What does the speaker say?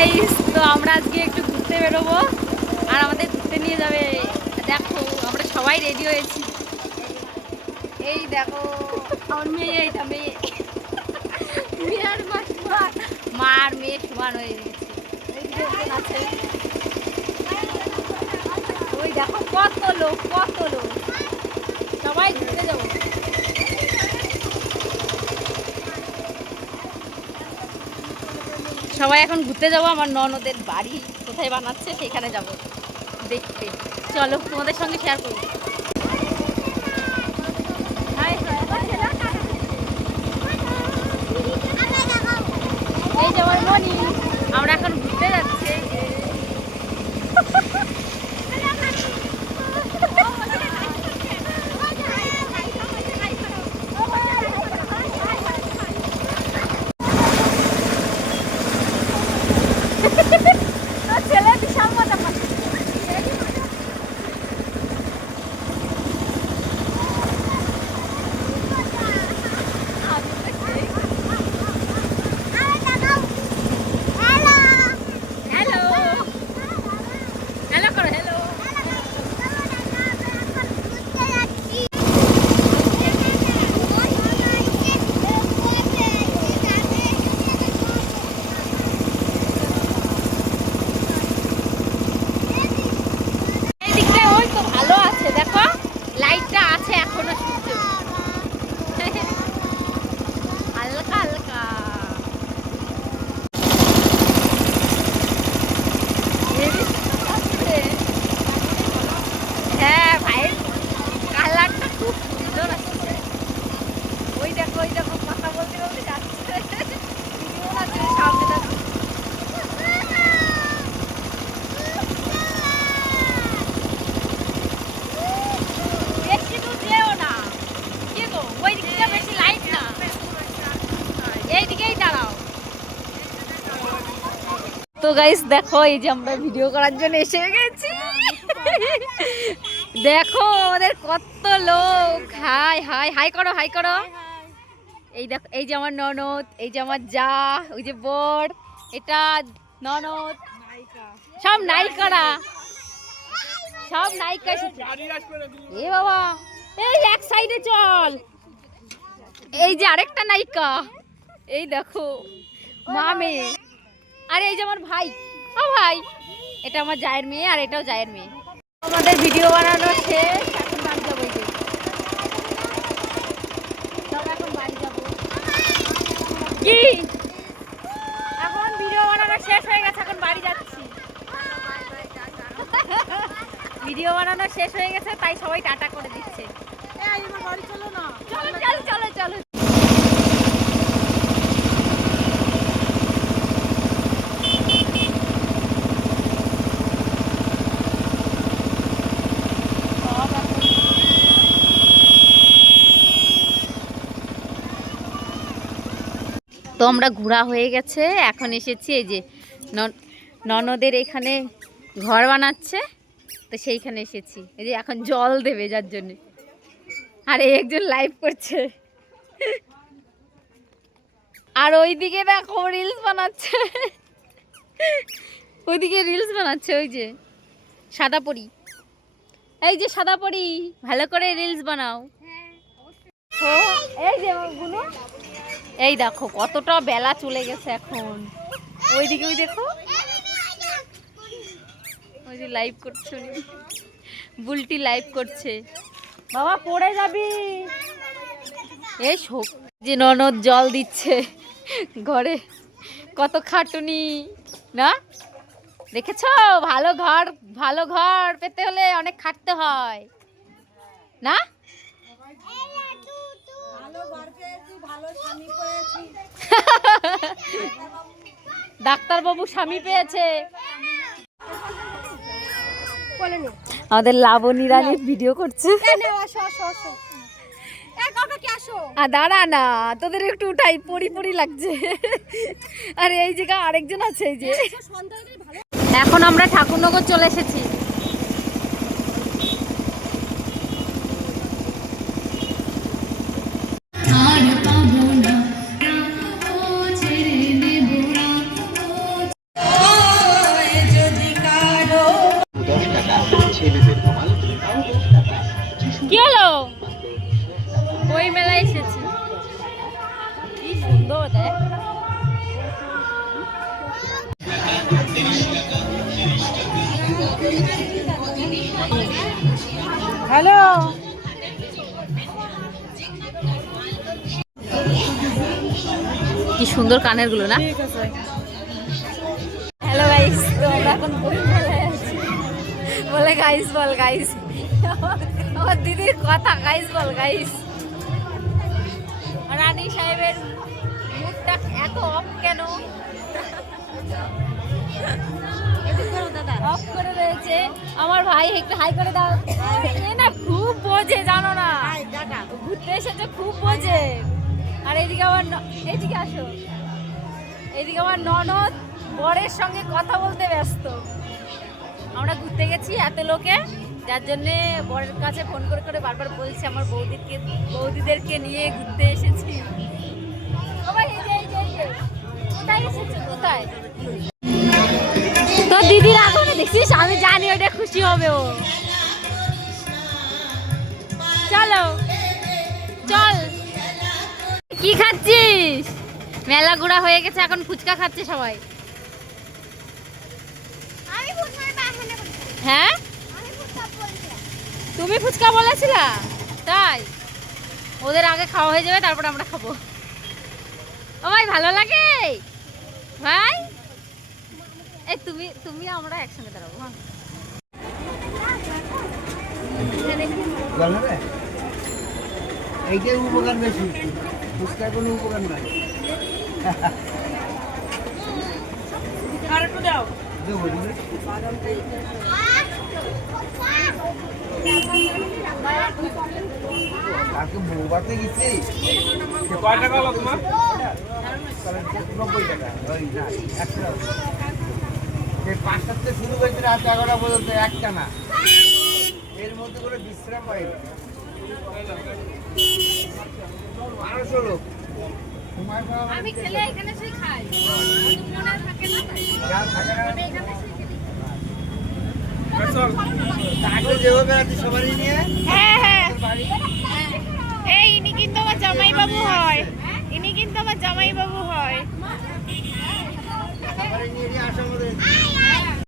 Guys তো আমরা আজকে একটু ঘুরতে বেরোবো। আর আমাদের ঘুরতে নিয়ে যাবে। দেখো, আমরা সবাই রেডি হয়েছি। এই দেখো, আমার মেয়ে এইটা মেয়ে মেয়ে। আর মা সমান। মা আর মেয়ে সমান হয়ে গেছে। ওই দেখো, কত লোক কত লোক। সবাই ঘুরতে যাব। সবাই এখন ঘুরতে যাব, আমার ননদের বাড়ি কোথায় বানাচ্ছে সেখানে যাব। দেখতে। চলো, তোমাদের সঙ্গে শেয়ার করি। এই মনি আমরা এখন ঘুরতে যাচ্ছি ছেলে বিশাল মজা পাচ্ছে হ্যালো হ্যালো করো হ্যালো এই দিকটা ওই তো ভালো আছে দেখো লাইটটা আছে এখনও সূর্য হালকা হালকা হ্যাঁ ভাইয়ের কালারটা খুব সুন্দর আসছে ওই দেখো ওই দেখো কথা বলতে বলতে যাচ্ছে ভিডিও আছে সামনে দেখো বেশি দূর যেও না কি গো ওই দিকটা বেশি লাইট না তো গাইস দেখো, এই যে আমরা ভিডিও করার জন্য এসে গেছি। দেখো, আমাদের কত লোক। হাই হাই হাই করো হাই করো। এই দেখো, এই যে আমার ননদ, এই যে আমার যা, ওই যে বর, এটা ননদ। সব নায়িকারা। সব নায়িকা এ বাবা, এই এক সাইডে চল। এই যে আরেকটা নায়িকা। এই দেখো মা মেয়ে। আর এই যে আমার ভাই। ও ভাই এটা আমার জায়ের মেয়ে আর এটাও জায়ের মেয়ে। আমাদের ভিডিও বানানো শেষ এখন বাড়ি যাব এই এখন বাড়ি যাব। কি? এখন ভিডিও বানানো শেষ হয়ে গেছে এখন বাড়ি যাচ্ছি। ভিডিও বানানো শেষ হয়ে গেছে তাই সবাই টাটা করে দিচ্ছে। চলো চলো চলো চলো। তো আমরা ঘোরা হয়ে গেছে। এখন এসেছি এই যে নন- ননদের এখানে ঘর বানাচ্ছে। তো সেইখানে এসেছি। এই যে এখন জল দেবে যার জন্য। আর এই একজন লাইভ করছে। আর ওইদিকে দেখো রিলস বানাচ্ছে। ওইদিকে রিলস বানাচ্ছে ওই যে সাদা পরি। এই যে সাদা পরি ভালো করে রিলস বানাও। এই যে গুলো এই দেখো, কতটা বেলা চলে গেছে এখন। ওইদিকে, ওই দেখো। ওই যে লাইভ করছে। বুলটি লাইভ করছে। বাবা, পড়ে যাবি। এই শোক। যে ননদ জল দিচ্ছে ঘরে। কত খাটুনি, না? দেখেছ? ভালো ঘর ভালো ঘর পেতে হলে অনেক খাটতে হয়। না? ডাক্তারবাবু স্বামী পেয়েছে। আমাদের লাবণী রানী ভিডিও করছে। আর দাঁড়া না তোদের একটু উঠাই লাগছে। আর এই জায়গা আরেকজন আছে এই যে। এখন আমরা ঠাকুরনগর চলে এসেছি। কি হলো? বই মেলায় এসেছে। কি সুন্দর দেখ। হ্যালো? কি সুন্দর কানেরগুলো না? হ্যালো গাইস তো আমরা এখন বই মেলায় আছি। বলে গাইস বল গাইস আমার দিদির কথা গাইস বল গাইস রানী সাহেবের মুখটা এত অফ কেন? অফ করে রয়েছে। আমার ভাই, একটু হাই করে দাও। এ না, খুব বোঝে, জানো না। ঘুরতে এসেছে, খুব বোঝে। আর এদিকে আমার এদিকে আসো। এদিকে আমার ননদ বরের সঙ্গে কথা বলতে ব্যস্ত। আমরা ঘুরতে গেছি, এত লোকে। যার জন্যে বরের কাছে ফোন করে করে বারবার বলছি আমার বৌদিকে বৌদিদেরকে নিয়ে ঘুরতে এসেছি। তোর দিদির আগুনে দেখছিস? আমি জানি ওটা খুশি হবে ও। চলো চল। কি খাচ্ছিস? মেলা ঘোরা হয়ে গেছে এখন ফুচকা খাচ্ছে সবাই। হ্যাঁ? তুমি ফুচকা বলেছিলা? তাই। ওদের আগে খাওয়া হয়ে যাবে তারপর আমরা খাব। ও ভাই ভালো লাগে? ভাই? এই তুমি তুমি আমরা একসঙ্গে দাঁড়াবো হ্যাঁ। এইটাই উপকার বেশি। ফুচকার কোনো উপকার নাই। বৌবাতে গেছি। কয় টাকা হলো তোমার? নব্বই টাকা। একশো পাঁচটার থেকে শুরু হয়েছে রাত এগারোটা পর্যন্ত একটা না। এর মধ্যে করে বিশ্রাম পাই বারোশো লোক মানে আমি খেলে এখানে সেই খাই। মনে থাকে না তাই। হ্যাঁ হ্যাঁ। এই ইনি কিন্তু আমার জামাই বাবু হয়। ইনি কিন্তু আমার জামাই বাবু হয়